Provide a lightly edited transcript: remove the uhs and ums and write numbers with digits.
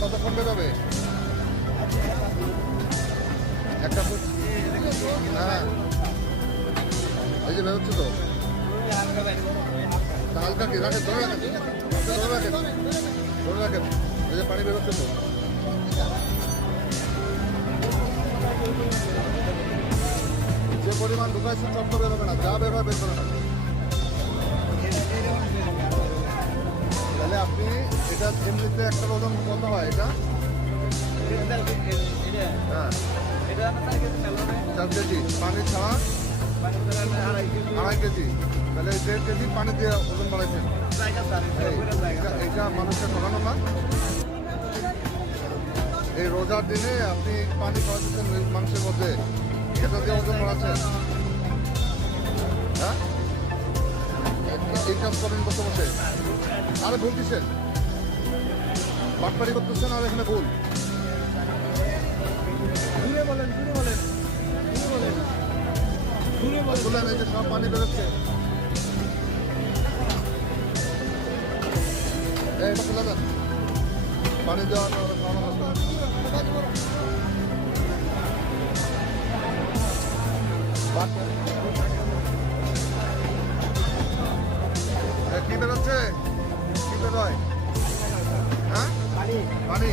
কতক্ষণ বেরোবে? একটা হ্যাঁ, এই যে বেরোচ্ছে তো হালকা কি রাখেন, ধরে রাখেন, ধরে রাখেন, ধরে রাখেন, এই যে পানি বেরোচ্ছে তো। যে পরিমাণ ঢুকাইছে সব তো বেরোবে না, যা বের হয় বের করে না। তাহলে আপনি এটা এমনিতে একটা ওজন কত হয় এটা? হ্যাঁ 4 কেজি পানি ছাড়া 2.5 কেজি, তাহলে 1.5 কেজি পানি দিয়ে ওজন বাড়াইছেন। এইটা মানুষের ঠকানো না। এই রোজার দিনে আপনি পানি খাওয়াচ্ছেন মাংসের মধ্যে, এটা দিয়ে ওজন বাড়াচ্ছেন। হ্যাঁ, এই কাজ করেন বসে বসে। আরে ভুল দিচ্ছেন, বাটপাড়ি করতেছেন, আর এখানে ভুল বলেন। এই যে সব পানি বেরোচ্ছে, এই তুলে দেন পানি দেওয়া কি বেরোচ্ছে, কি বেরোয়? হ্যাঁ, পানি।